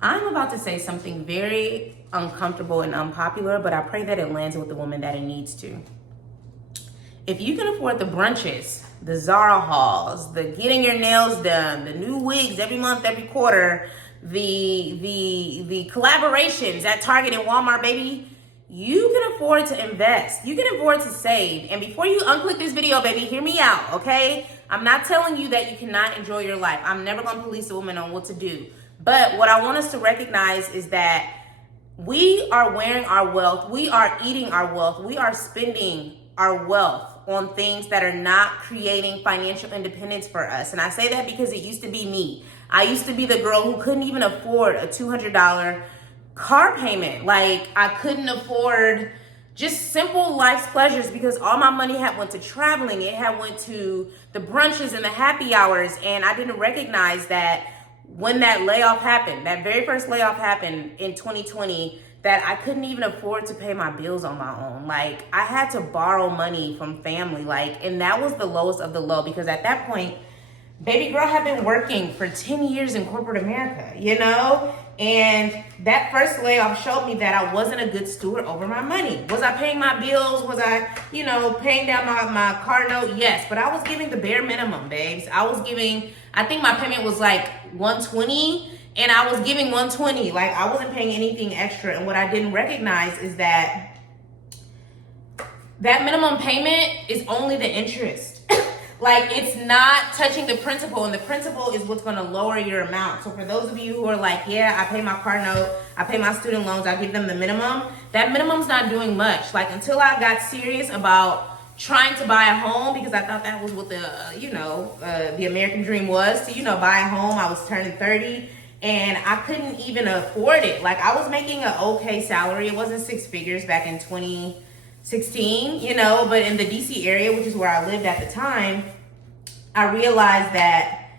I'm about to say something very uncomfortable and unpopular, but I pray that it lands with the woman that it needs to. If you can afford the brunches, the Zara hauls, the getting your nails done, the new wigs every month, every quarter, the collaborations at Target and Walmart, baby, you can afford to invest. You can afford to save. And before you unclick this video, baby, hear me out, okay? I'm not telling you that you cannot enjoy your life. I'm never gonna police a woman on what to do. But what I want us to recognize is that we are wearing our wealth, we are eating our wealth, we are spending our wealth on things that are not creating financial independence for us. And I say that because it used to be me. I used to be the girl who couldn't even afford a $200 car payment. Like, I couldn't afford just simple life's pleasures because all my money had went to traveling. It had went to the brunches and the happy hours. And I didn't recognize that when that layoff happened, that very first layoff happened in 2020, that I couldn't even afford to pay my bills on my own. Like, I had to borrow money from family. Like, and that was the lowest of the low, because at that point, baby girl had been working for 10 years in corporate America, you know? And that first layoff showed me that I wasn't a good steward over my money. Was I paying my bills? Was I, paying down my car note? Yes, but I was giving the bare minimum, babes. I think my payment was like $120, and I was giving $120. Like, I wasn't paying anything extra. And what I didn't recognize is that minimum payment is only the interest. Like, it's not touching the principal, and the principal is what's gonna lower your amount. So for those of you who are like, yeah, I pay my car note, I pay my student loans, I give them the minimum, that minimum's not doing much. Like, until I got serious about trying to buy a home, because I thought that was what the American dream was, to, buy a home. I was turning 30, and I couldn't even afford it. Like, I was making an okay salary. It wasn't six figures back in 2016, but in the DC area, which is where I lived at the time, I realized that,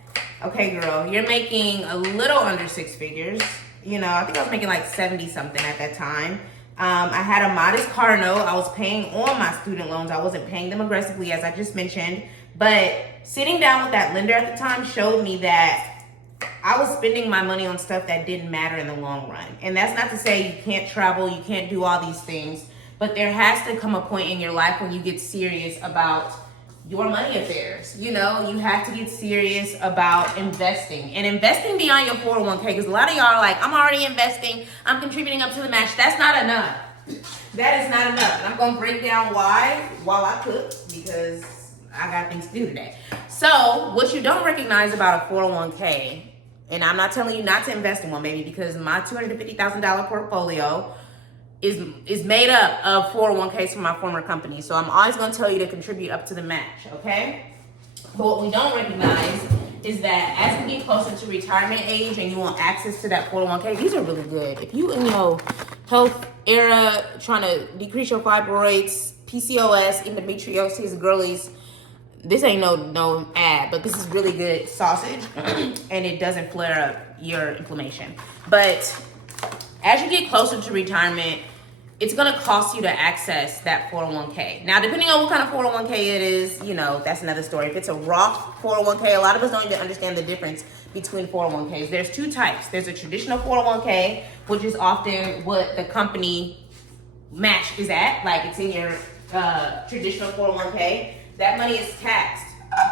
okay, girl, you're making a little under six figures. I think I was making like 70 something at that time. I had a modest car note. I was paying on my student loans. I wasn't paying them aggressively, as I just mentioned, but sitting down with that lender at the time showed me that I was spending my money on stuff that didn't matter in the long run. And that's not to say you can't travel, you can't do all these things, but there has to come a point in your life when you get serious about your money affairs. You have to get serious about investing, and investing beyond your 401k, because a lot of y'all are like, I'm already investing, I'm contributing up to the match. That's not enough. That is not enough. And I'm going to break down why while I cook, because I got things to do today. So what you don't recognize about a 401k, and I'm not telling you not to invest in one, baby, because my $250,000 portfolio is made up of 401ks from my former company. So I'm always going to tell you to contribute up to the match, okay? But what we don't recognize is that as we get closer to retirement age and you want access to that 401k, these are really good. If you in your health era trying to decrease your fibroids, PCOS, endometriosis, girlies, this ain't no ad, but this is really good sausage and it doesn't flare up your inflammation. But as you get closer to retirement, it's gonna cost you to access that 401k. Now, depending on what kind of 401k it is, that's another story. If it's a Roth 401k, a lot of us don't even understand the difference between 401ks. There's two types. There's a traditional 401k, which is often what the company match is at, like it's in your traditional 401k. That money is taxed.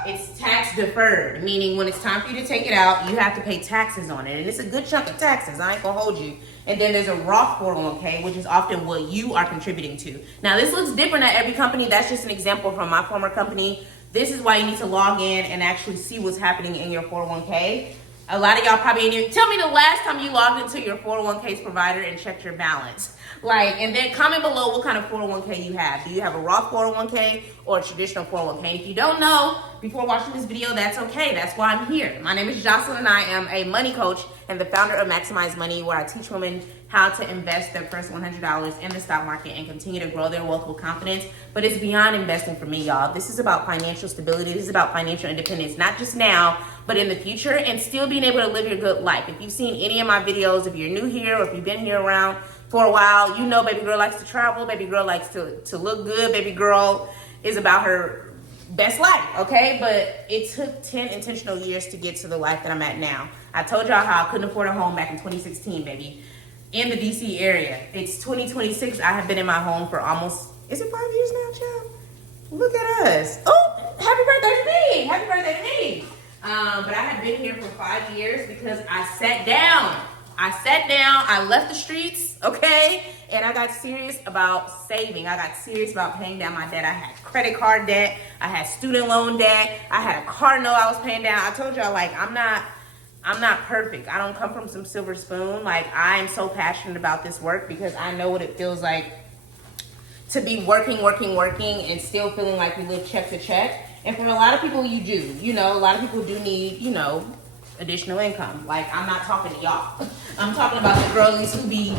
It's tax deferred, meaning when it's time for you to take it out, you have to pay taxes on it. And it's a good chunk of taxes. I ain't gonna hold you. And then there's a Roth 401k, which is often what you are contributing to. Now, this looks different at every company. That's just an example from my former company. This is why you need to log in and actually see what's happening in your 401k. A lot of y'all probably ain't even, tell me the last time you logged into your 401k's provider and checked your balance. And then comment below what kind of 401k you have. Do you have a Roth 401k or a traditional 401k? If you don't know, before watching this video, that's okay. That's why I'm here. My name is Jocelyn, and I am a money coach and the founder of Maximize Money, where I teach women how to invest their first $100 in the stock market and continue to grow their wealth with confidence. But it's beyond investing for me, y'all. This is about financial stability. This is about financial independence, not just now, but in the future, and still being able to live your good life. If you've seen any of my videos, if you're new here or if you've been here around for a while, baby girl likes to travel, baby girl likes to look good, baby girl is about her best life, okay? But it took 10 intentional years to get to the life that I'm at now. I told y'all how I couldn't afford a home back in 2016, baby, in the DC area. It's 2026. I have been in my home for almost, is it 5 years now, child? Look at us. Oh, happy birthday to me. Happy birthday to me. But I have been here for 5 years because I sat down. I left the streets, okay? And I got serious about saving. I got serious about paying down my debt. I had credit card debt. I had student loan debt. I had a car note I was paying down. I told y'all, like, I'm not perfect. I don't come from some silver spoon. Like, I am so passionate about this work because I know what it feels like to be working, and still feeling like we live check to check. And for a lot of people, you do. You know, a lot of people do need, you know, additional income. Like, I'm not talking to y'all. I'm talking about the girlies who be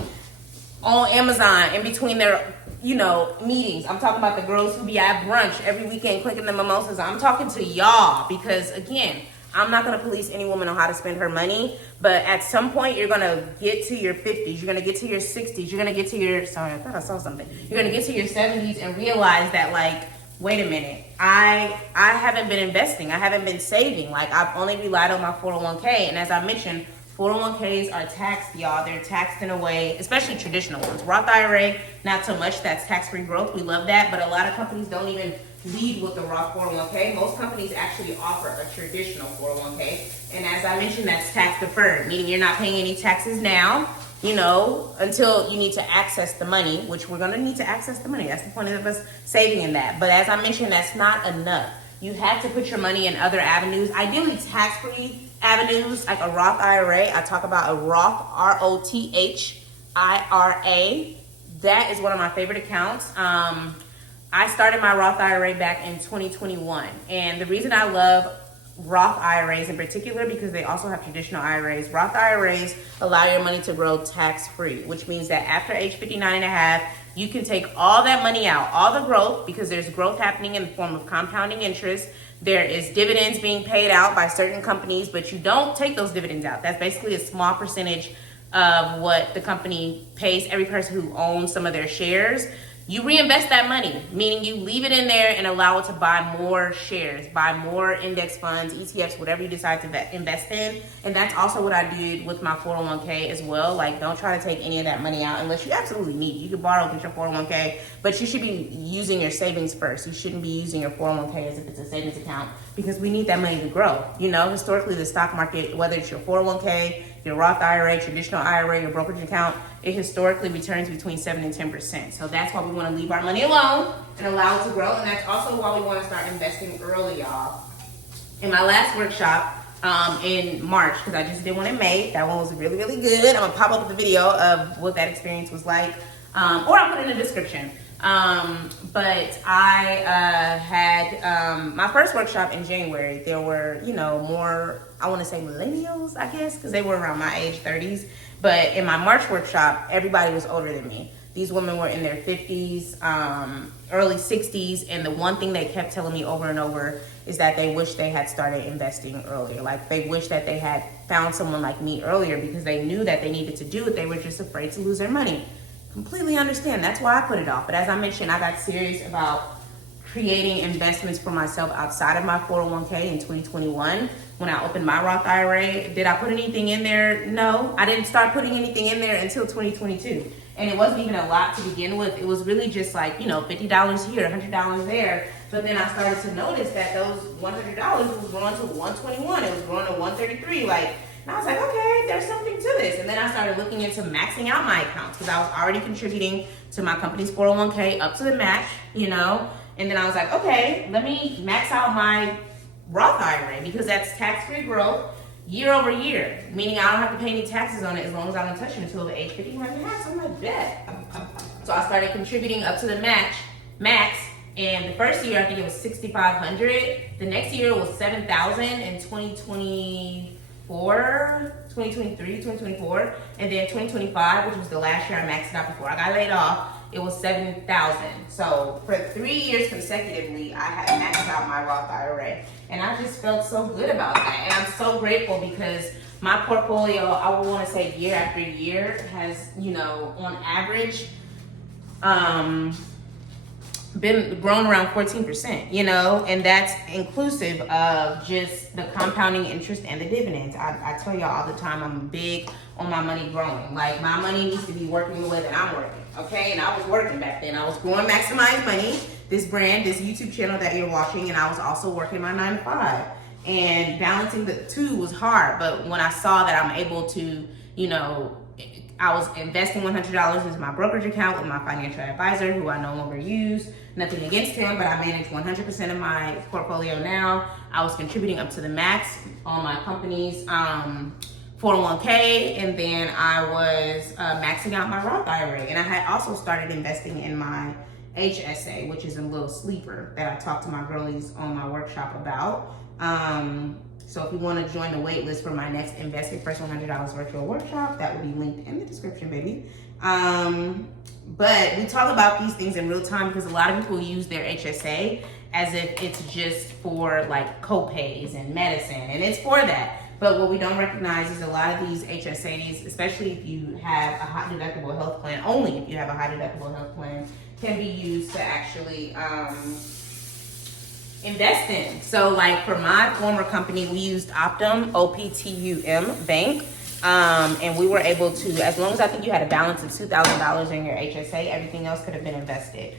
on Amazon in between their, you know, meetings. I'm talking about the girls who be at brunch every weekend clicking the mimosas. I'm talking to y'all because, again, I'm not going to police any woman on how to spend her money, but at some point you're going to get to your 50s, you're going to get to your 60s, you're going to get to your, sorry, I thought I saw something. You're going to get to your 70s and realize that, like, wait a minute, I haven't been investing, I haven't been saving. Like, I've only relied on my 401k, and as I mentioned, 401ks are taxed, y'all. They're taxed in a way, especially traditional ones. Roth IRA, not so much. That's tax-free growth. We love that, but a lot of companies don't even lead with the Roth 401k. Most companies actually offer a traditional 401k, and as I mentioned, that's tax deferred, meaning you're not paying any taxes now, you know, until you need to access the money, which we're going to need to access the money. That's the point of us saving in that. But as I mentioned, that's not enough. You have to put your money in other avenues, ideally tax-free avenues, like a Roth IRA. I talk about a Roth, ROTHIRA. That is one of my favorite accounts. I started my Roth IRA back in 2021. And the reason I love Roth IRAs in particular, because they also have traditional IRAs. Roth IRAs allow your money to grow tax-free, which means that after age 59 and a half, you can take all that money out, all the growth, because there's growth happening in the form of compounding interest. There is dividends being paid out by certain companies, but you don't take those dividends out. That's basically a small percentage of what the company pays every person who owns some of their shares. You reinvest that money, meaning you leave it in there and allow it to buy more shares, buy more index funds, ETFs, whatever you decide to invest in. And that's also what I did with my 401k as well. Like, don't try to take any of that money out unless you absolutely need it. You can borrow with your 401k, but you should be using your savings first. You shouldn't be using your 401k as if it's a savings account, because we need that money to grow. You know, historically, the stock market, whether it's your 401k, your Roth IRA, traditional IRA, your brokerage account, it historically returns between 7 and 10%. So that's why we want to leave our money alone and allow it to grow. And that's also why we want to start investing early, y'all. In my last workshop in March, because I just did one in May, that one was really, really good. I'm going to pop up the video of what that experience was like, or I'll put it in the description. But I had my first workshop in January. There were, you know, more, I want to say millennials, I guess, because they were around my age, 30s. But in my March workshop, everybody was older than me. These women were in their 50s, early 60s, and the one thing they kept telling me over and over is that they wish they had started investing earlier. Like, they wish that they had found someone like me earlier, because they knew that they needed to do it. They were just afraid to lose their money. Completely understand. That's why I put it off. But as I mentioned, I got serious about creating investments for myself outside of my 401k in 2021 when I opened my Roth IRA. Did I put anything in there? No, I didn't start putting anything in there until 2022. And it wasn't even a lot to begin with. It was really just like, you know, $50 here, $100 there. But then I started to notice that those $100 was growing to $121. It was growing to $133. Like, and I was like, okay, there's something to this. And then I started looking into maxing out my accounts, because I was already contributing to my company's 401k up to the match, you know. And then I was like, okay, let me max out my Roth IRA, because that's tax-free growth year over year, meaning I don't have to pay any taxes on it as long as I don't touch it until the age 59 and a half. So I'm like, bet. So I started contributing up to the max. And the first year, I think it was $6,500. The next year was $7,000 in 2023, 2024. And then 2025, which was the last year I maxed it out before I got laid off, it was $7,000. So for 3 years consecutively, I had maxed out my Roth IRA. And I just felt so good about that. And I'm so grateful, because my portfolio, I would want to say year after year, has, you know, on average, been grown around 14%, you know, and that's inclusive of just the compounding interest and the dividends. I tell y'all all the time, I'm big on my money growing. Like, my money needs to be working the way that I'm working, okay? And I was working back then. I was growing Maximize Money, this brand, this YouTube channel that you're watching, and I was also working my 9 to 5. And balancing the two was hard, but when I saw that I'm able to, you know, I was investing $100 into my brokerage account with my financial advisor, who I no longer use. Nothing against him, but I manage 100% of my portfolio now. I was contributing up to the max on my company's 401k, and then I was maxing out my Roth IRA. And I had also started investing in my HSA, which is a little sleeper that I talked to my girlies on my workshop about. So if you want to join the wait list for my next Invest Your First $100 virtual workshop, that will be linked in the description, baby. But we talk about these things in real time because a lot of people use their HSA as if it's just for like co-pays and medicine, and it's for that. But what we don't recognize is a lot of these HSAs, especially if you have a high deductible health plan, only if you have a high deductible health plan, can be used to actually invest in. So like for my former company, we used Optum, OPTUM Bank. And we were able to, as long as I think you had a balance of $2,000 in your HSA, everything else could have been invested,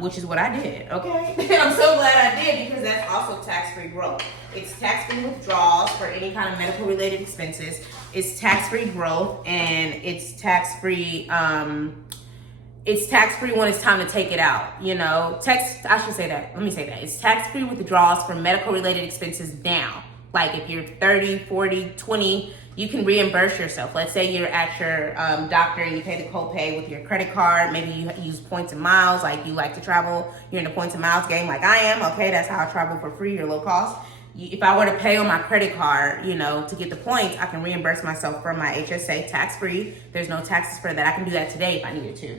which is what I did, okay? I'm so glad I did, because that's also tax-free growth. It's tax-free withdrawals for any kind of medical-related expenses. It's tax-free growth, and it's tax-free, when it's time to take it out, you know? It's tax-free withdrawals for medical-related expenses now. Like if you're 30, 40, 20, you can reimburse yourself. Let's say you're at your doctor and you pay the copay with your credit card. Maybe you use points and miles, like you like to travel. You're in the points and miles game like I am. Okay, that's how I travel for free or low cost. If I were to pay on my credit card, you know, to get the points, I can reimburse myself from my HSA tax-free. There's no taxes for that. I can do that today if I needed to.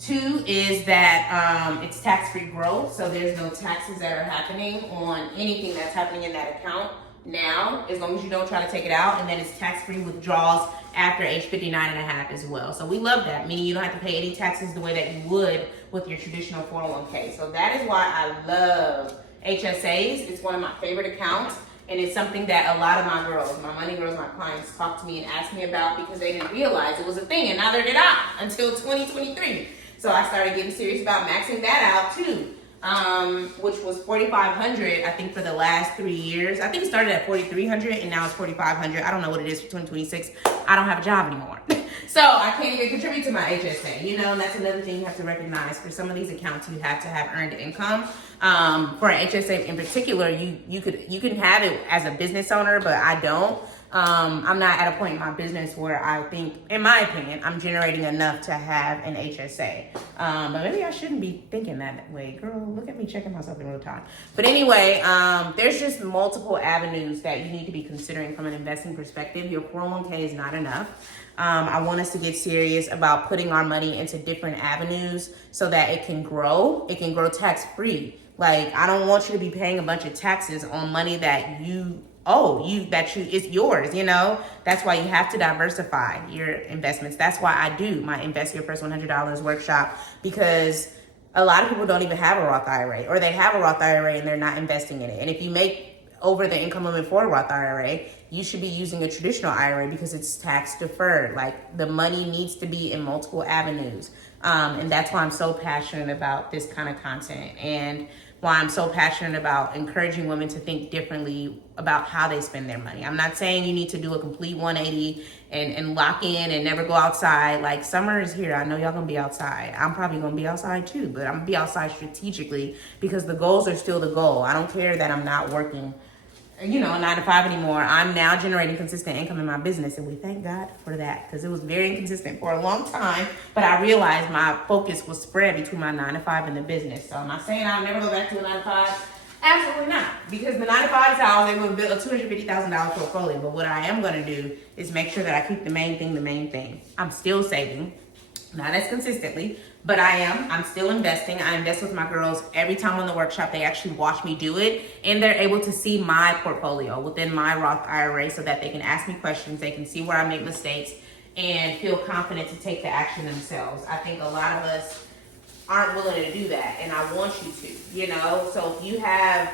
2 is that it's tax-free growth, so there's no taxes that are happening on anything that's happening in that account now, as long as you don't try to take it out. And then it's tax-free withdrawals after age 59 and a half as well. So we love that, meaning you don't have to pay any taxes the way that you would with your traditional 401k. So that is why I love HSAs. It's one of my favorite accounts. And it's something that a lot of my girls, my money girls, my clients talk to me and ask me about, because they didn't realize it was a thing, and neither did I until 2023. So I started getting serious about maxing that out too, which was $4,500, I think, for the last 3 years. I think it started at $4,300 and now it's $4,500. I don't know what it is for 2026. I don't have a job anymore. So I can't even contribute to my HSA, you know, and that's another thing you have to recognize. For some of these accounts, you have to have earned income. For an HSA in particular, you can have it as a business owner, but I don't. I'm not at a point in my business where I think, in my opinion, I'm generating enough to have an HSA. But maybe I shouldn't be thinking that way. Girl, look at me checking myself in real time. But anyway, there's just multiple avenues that you need to be considering from an investing perspective. Your 401k is not enough. I want us to get serious about putting our money into different avenues so that it can grow. It can grow tax-free. Like, I don't want you to be paying a bunch of taxes on money that you it's yours, you know. That's why you have to diversify your investments. That's why I do my Invest Your First $100 workshop, because a lot of people don't even have a Roth IRA, or they have a Roth IRA and they're not investing in it. And if you make over the income limit for a Roth IRA, you should be using a traditional IRA because it's tax deferred. Like, the money needs to be in multiple avenues. And that's why I'm so passionate about this kind of content, and why I'm so passionate about encouraging women to think differently about how they spend their money. I'm not saying you need to do a complete 180 and lock in and never go outside. Like, summer is here. I know y'all gonna be outside. I'm probably gonna be outside too, but I'm gonna be outside strategically, because the goals are still the goal. I don't care that I'm not working, you know, 9 to 5 anymore. I'm now generating consistent income in my business, and we thank God for that, because it was very inconsistent for a long time. But I realized my focus was spread between my 9 to 5 and the business. So am I saying I'll never go back to a 9 to 5? Absolutely not, because the 9 to 5 is how I was able to build a $250,000 portfolio. But what I am going to do is make sure that I keep the main thing. I'm still saving, not as consistently, but I'm still investing. I invest with my girls every time on the workshop. They actually watch me do it, and they're able to see my portfolio within my Roth IRA so that they can ask me questions. They can see where I make mistakes and feel confident to take the action themselves. I think a lot of us aren't willing to do that, and I want you to, you know? So if you have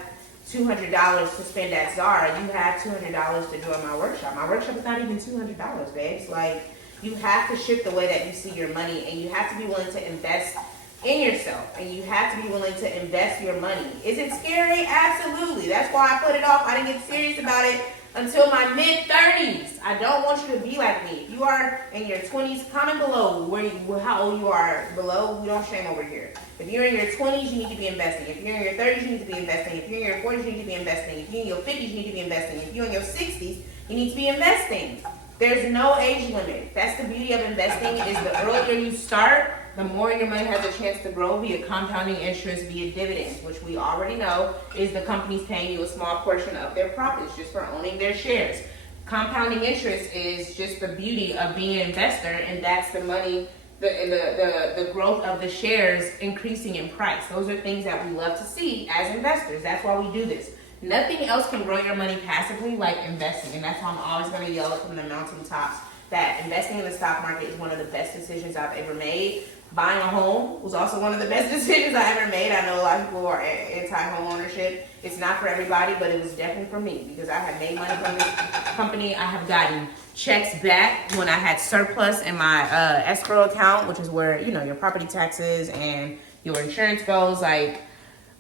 $200 to spend at Zara, you have $200 to join my workshop. My workshop is not even $200, babes. Like, you have to shift the way that you see your money, and you have to be willing to invest in yourself, and you have to be willing to invest your money. Is it scary? Absolutely. That's why I put it off. I didn't get serious about it until my mid-30s. I don't want you to be like me. If you are in your 20s, comment below how old you are. Below, we don't shame over here. If you're in your 20s, you need to be investing. If you're in your 30s, you need to be investing. If you're in your 40s, you need to be investing. If you're in your 50s, you need to be investing. If you're in your 60s, you need to be investing. There's no age limit. That's the beauty of investing, is the earlier you start, the more your money has a chance to grow via compounding interest, via dividends, which we already know is the companies paying you a small portion of their profits just for owning their shares. Compounding interest is just the beauty of being an investor, and that's the money, the growth of the shares increasing in price. Those are things that we love to see as investors. That's why we do this. Nothing else can grow your money passively like investing, and that's why I'm always going to yell it from the mountaintops that investing in the stock market is one of the best decisions I've ever made. Buying a home was also one of the best decisions I ever made. I know a lot of people who are anti-home ownership. It's not for everybody, but it was definitely for me because I have made money from this company. I have gotten checks back when I had surplus in my escrow account, which is where, you know, your property taxes and your insurance goes. Like,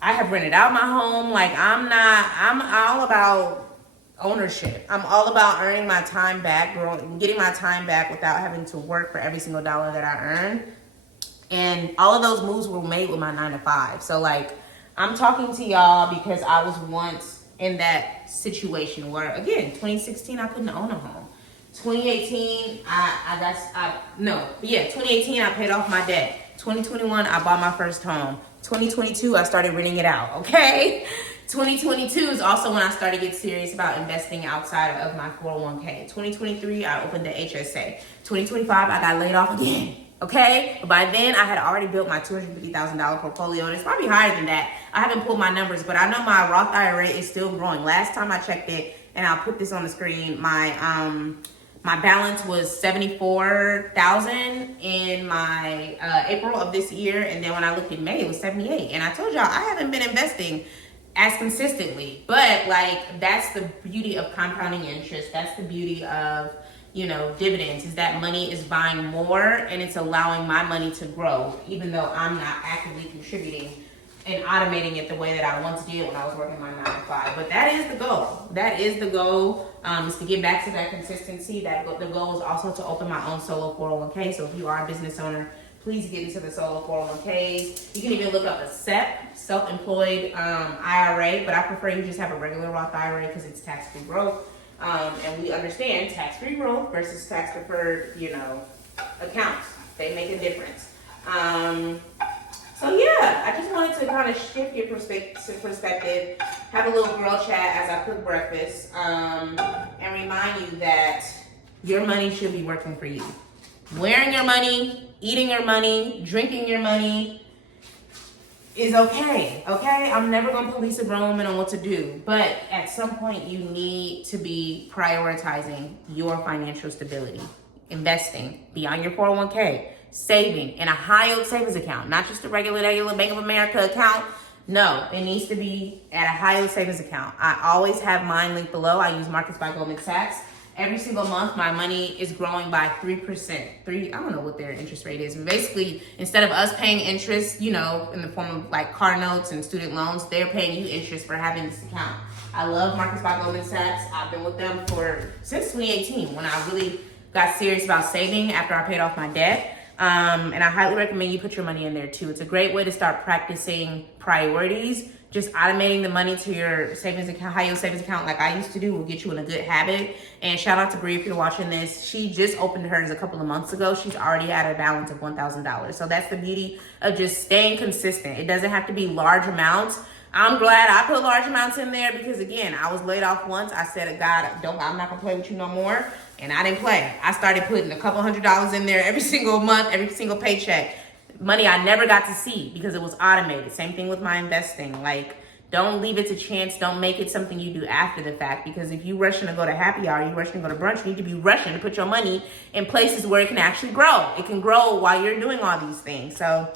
I have rented out my home. Like, I'm all about ownership. I'm all about earning my time back, getting my time back without having to work for every single dollar that I earn. And all of those moves were made with my 9 to 5. So, like, I'm talking to y'all because I was once in that situation where, again, 2016, I couldn't own a home. 2018, 2018, I paid off my debt. 2021, I bought my first home. 2022, I started renting it out, okay? 2022 is also when I started to get serious about investing outside of my 401k. 2023, I opened the HSA. 2025, I got laid off again. Okay, but by then I had already built my $250,000 portfolio, and it's probably higher than that. I haven't pulled my numbers, but I know my Roth IRA is still growing. Last time I checked it, and I'll put this on the screen, my balance was $74,000 in my April of this year, and then when I looked in May, it was $78,000. And I told y'all I haven't been investing as consistently, but like, that's the beauty of compounding interest. That's the beauty of, you know, dividends, is that money is buying more and it's allowing my money to grow, even though I'm not actively contributing and automating it the way that I once did when I was working my 9 to 5. But that is the goal. That is the goal, is to get back to that consistency. The goal is also to open my own solo 401k. So if you are a business owner, please get into the solo 401ks. You can even look up a SEP, self-employed IRA, but I prefer you just have a regular Roth IRA because it's tax-free growth. And we understand tax-free growth versus tax-deferred, you know, accounts. They make a difference. So yeah, I just wanted to kind of shift your perspective, have a little girl chat as I cook breakfast, and remind you that your money should be working for you. Wearing your money, eating your money, drinking your money is okay, okay? I'm never gonna police a grown woman on what to do, but at some point you need to be prioritizing your financial stability, investing beyond your 401k, saving in a high yield savings account, not just a regular Bank of America account. No, it needs to be at a high yield savings account. I always have mine linked below. I use Markets by Goldman Sachs. Every single month, my money is growing by 3%. I don't know what their interest rate is. Basically, instead of us paying interest, you know, in the form of like car notes and student loans, they're paying you interest for having this account. I love Markets by Goldman Sachs. I've been with them since 2018 when I really got serious about saving after I paid off my debt. And I highly recommend you put your money in there too. It's a great way to start practicing priorities. Just automating the money to your savings account, high yield savings account, like I used to do, will get you in a good habit. And shout out to Bree if you're watching this. She just opened hers a couple of months ago. She's already had a balance of $1,000. So that's the beauty of just staying consistent. It doesn't have to be large amounts. I'm glad I put large amounts in there because, again, I was laid off once. I said, God, I'm not gonna play with you no more. And I didn't play. I started putting a couple $100s in there every single month, every single paycheck. Money I never got to see because it was automated. Same thing with my investing. Like, don't leave it to chance. Don't make it something you do after the fact, because if you rushing to go to happy hour, you rushing to go to brunch, you need to be rushing to put your money in places where it can actually grow. It can grow while you're doing all these things. So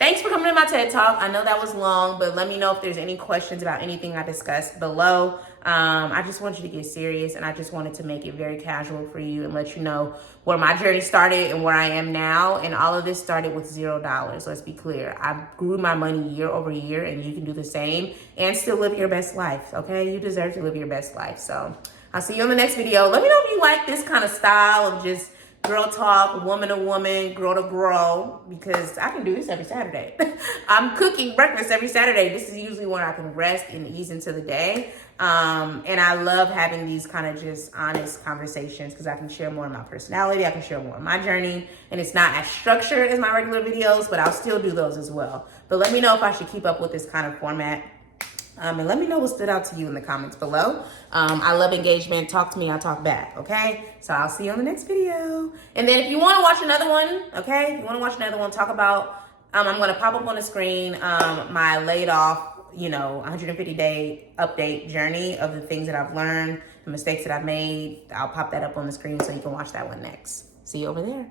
Thanks for coming to my TED Talk. I know that was long, but let me know if there's any questions about anything I discussed below. I just want you to get serious, and I just wanted to make it very casual for you and let you know where my journey started and where I am now. And all of this started with $0. Let's be clear. I grew my money year over year, and you can do the same and still live your best life, okay? You deserve to live your best life. So I'll see you on the next video. Let me know if you like this kind of style of just girl talk, woman to woman, girl to girl, because I can do this every Saturday. I'm cooking breakfast every Saturday. This is usually when I can rest and ease into the day. And I love having these kind of just honest conversations because I can share more of my personality. I can share more of my journey. And it's not as structured as my regular videos, but I'll still do those as well. But let me know if I should keep up with this kind of format. And let me know what stood out to you in the comments below. I love engagement. Talk to me, I'll talk back, okay? So I'll see you on the next video. And then if you want to watch another one, okay? If you want to watch another one, talk about, I'm going to pop up on the screen my laid off, 150-day update journey of the things that I've learned, the mistakes that I've made. I'll pop that up on the screen so you can watch that one next. See you over there.